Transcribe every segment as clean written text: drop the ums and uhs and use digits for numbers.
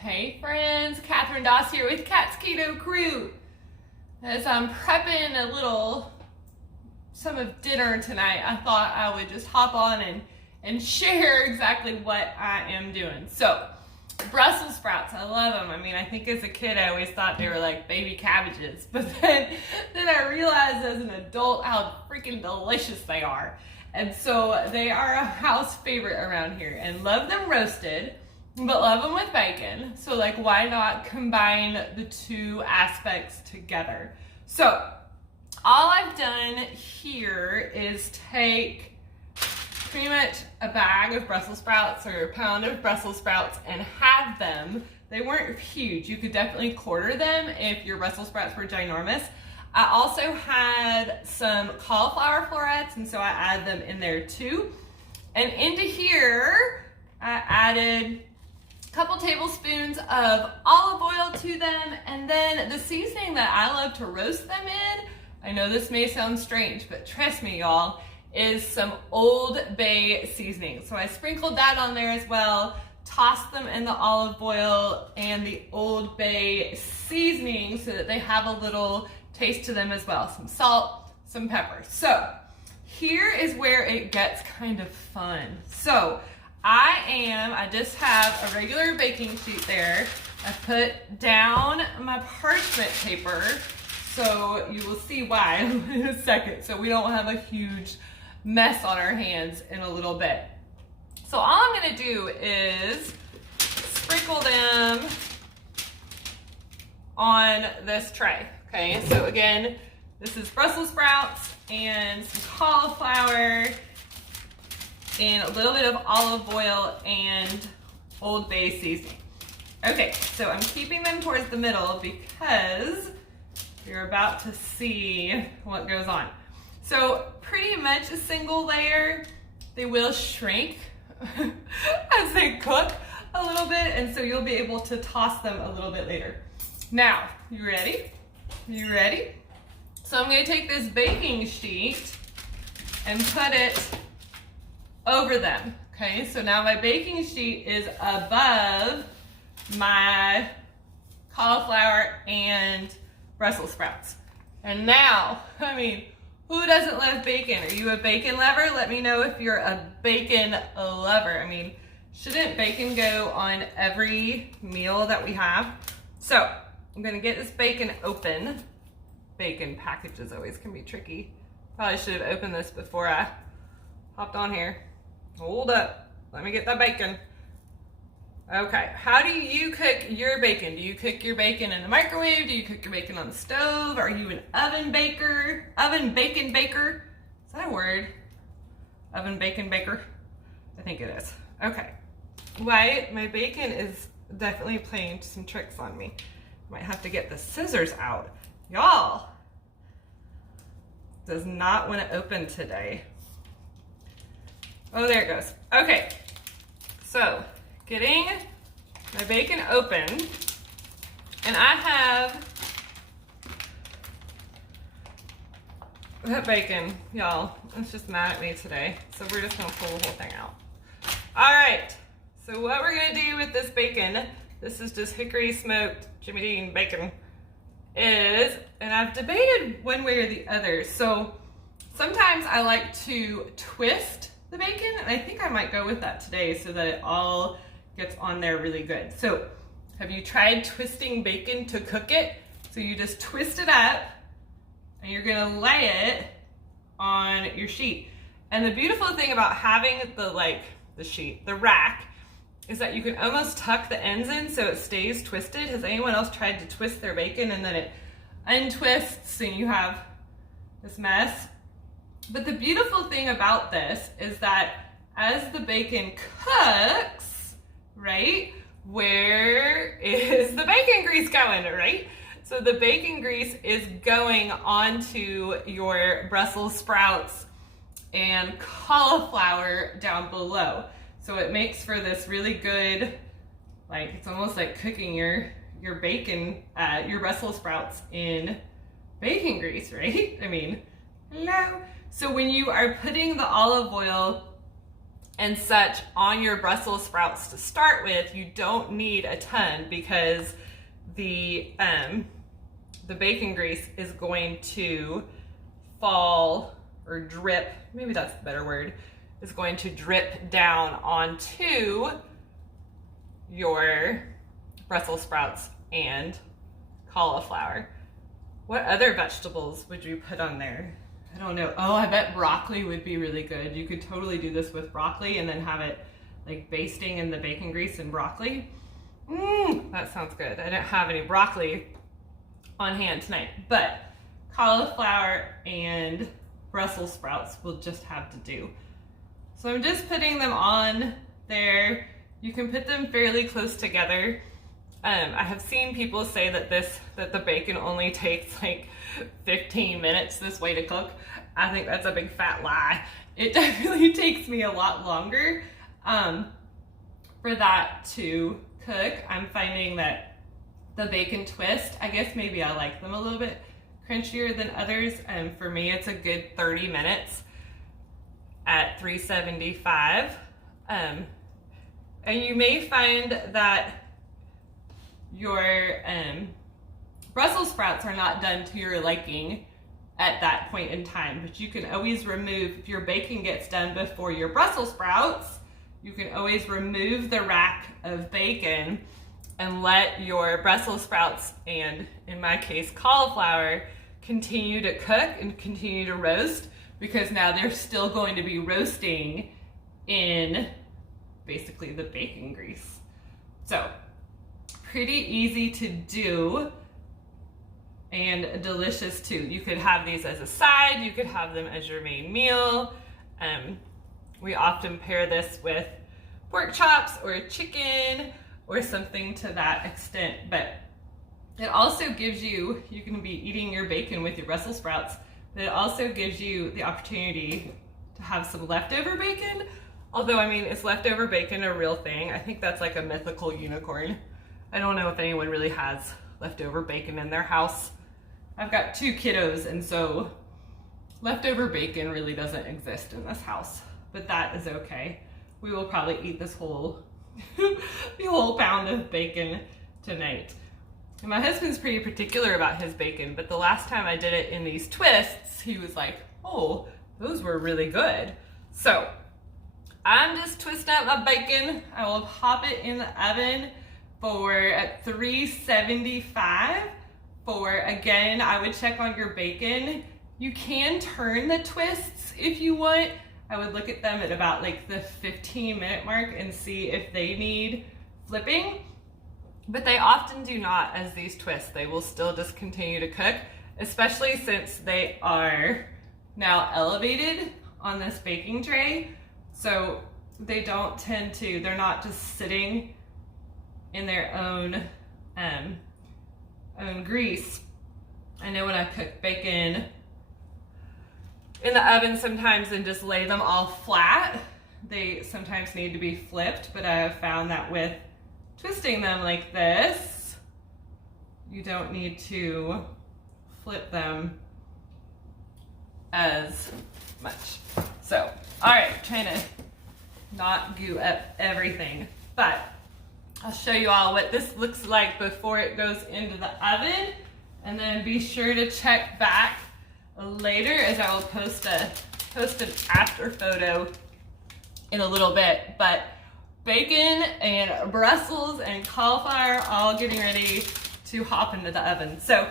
Hey friends, Catherine Doss here with Cat's Keto Crew. As I'm prepping some of dinner tonight, I thought I would just hop on and share exactly what I am doing. So, Brussels sprouts, I love them. I mean, I think as a kid I always thought they were like baby cabbages, but then I realized as an adult how freaking delicious they are. And so they are a house favorite around here, and love them roasted, but love them with bacon. So like, why not combine the two aspects together? So all I've done here is take pretty much a bag of Brussels sprouts or a pound of Brussels sprouts and halve them. They weren't huge. You could definitely quarter them if your Brussels sprouts were ginormous. I also had some cauliflower florets, and so I added them in there too. And into here, I added a couple tablespoons of olive oil to them, and then the seasoning that I love to roast them in, I know this may sound strange, but trust me y'all, is some Old Bay seasoning. So I sprinkled that on there as well, tossed them in the olive oil and the Old Bay seasoning so that they have a little taste to them as well. Some salt, some pepper. So here is where it gets kind of fun. So I just have a regular baking sheet there. I put down my parchment paper, so you will see why in a second, so we don't have a huge mess on our hands in a little bit. So all I'm gonna do is sprinkle them on this tray. Okay, so again, this is Brussels sprouts and some cauliflower and a little bit of olive oil and Old Bay seasoning. Okay, so I'm keeping them towards the middle because you're about to see what goes on. So pretty much a single layer. They will shrink as they cook a little bit, and so you'll be able to toss them a little bit later. Now, you ready? You ready? So I'm gonna take this baking sheet and put it over them. Okay, so now my baking sheet is above my cauliflower and Brussels sprouts. And now, I mean, who doesn't love bacon? Are you a bacon lover? Let me know if you're a bacon lover. I mean, shouldn't bacon go on every meal that we have? So I'm gonna get this bacon open. Bacon packages always can be tricky. Probably should have opened this before I hopped on here. Hold up, let me get that bacon. Okay, how do you cook your bacon? Do you cook your bacon in the microwave? Do you cook your bacon on the stove? Are you an oven baker? Oven bacon baker? Is that a word? Oven bacon baker? I think it is. Okay, my bacon is definitely playing some tricks on me. Might have to get the scissors out. Y'all, does not want to open today. Oh, there it goes. Okay, so getting my bacon open, and I have that bacon, y'all, it's just mad at me today, so we're just gonna pull the whole thing out. All right, so what we're gonna do with this bacon, this is just hickory smoked Jimmy Dean bacon, and I've debated one way or the other. So sometimes I like to twist the bacon, and I think I might go with that today so that it all gets on there really good. So have you tried twisting bacon to cook it? So you just twist it up and you're gonna lay it on your sheet. And the beautiful thing about having the rack, is that you can almost tuck the ends in so it stays twisted. Has anyone else tried to twist their bacon and then it untwists and you have this mess? But the beautiful thing about this is that as the bacon cooks, right, where is the bacon grease going, right? So the bacon grease is going onto your Brussels sprouts and cauliflower down below. So it makes for this really good, like, it's almost like cooking your bacon, your Brussels sprouts in bacon grease, right? I mean, hello. So when you are putting the olive oil and such on your Brussels sprouts to start with, you don't need a ton because the bacon grease is going to fall or drip, maybe that's the better word, is going to drip down onto your Brussels sprouts and cauliflower. What other vegetables would you put on there? I don't know. Oh, I bet broccoli would be really good. You could totally do this with broccoli and then have it like basting in the bacon grease and broccoli. That sounds good. I don't have any broccoli on hand tonight, but cauliflower and Brussels sprouts will just have to do. So I'm just putting them on there. You can put them fairly close together. I have seen people say that the bacon only takes like 15 minutes this way to cook. I think that's a big fat lie. It definitely takes me a lot longer for that to cook. I'm finding that the bacon twist, I guess maybe I like them a little bit crunchier than others. For me, it's a good 30 minutes at 375. And you may find that your Brussels sprouts are not done to your liking at that point in time, but you can always remove, if your bacon gets done before your Brussels sprouts, you can always remove the rack of bacon and let your Brussels sprouts and, in my case, cauliflower, continue to cook and continue to roast, because now they're still going to be roasting in basically the bacon grease. So pretty easy to do and delicious too. You could have these as a side, you could have them as your main meal. We often pair this with pork chops or chicken or something to that extent, but it also gives you, you can be eating your bacon with your Brussels sprouts, but it also gives you the opportunity to have some leftover bacon. Although, I mean, is leftover bacon a real thing? I think that's like a mythical unicorn. I don't know if anyone really has leftover bacon in their house. I've got 2 kiddos, and so leftover bacon really doesn't exist in this house, but that is okay. We will probably eat this whole, the whole pound of bacon tonight. And my husband's pretty particular about his bacon, but the last time I did it in these twists, he was like, oh, those were really good. So I'm just twisting up my bacon. I will pop it in the oven at 375 for, again, I would check on your bacon. You can turn the twists if you want. I would look at them at about like the 15-minute mark and see if they need flipping, but they often do not as these twists. They will still just continue to cook, especially since they are now elevated on this baking tray. So they don't tend to, they're not just sitting in their own grease. I know when I cook bacon in the oven sometimes and just lay them all flat, they sometimes need to be flipped, but I have found that with twisting them like this, you don't need to flip them as much. So, all right, trying to not goo up everything, but I'll show you all what this looks like before it goes into the oven, and then be sure to check back later as I will post an after photo in a little bit. But bacon and Brussels and cauliflower all getting ready to hop into the oven. So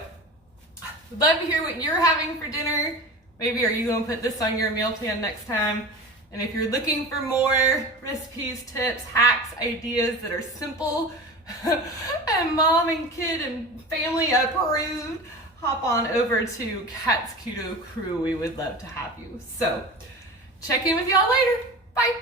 I'd love to hear what you're having for dinner. Maybe are you going to put this on your meal plan next time? And if you're looking for more recipes, tips, hacks, ideas that are simple and mom and kid and family approved, hop on over to Kat's Keto Crew. We would love to have you. So check in with y'all later. Bye.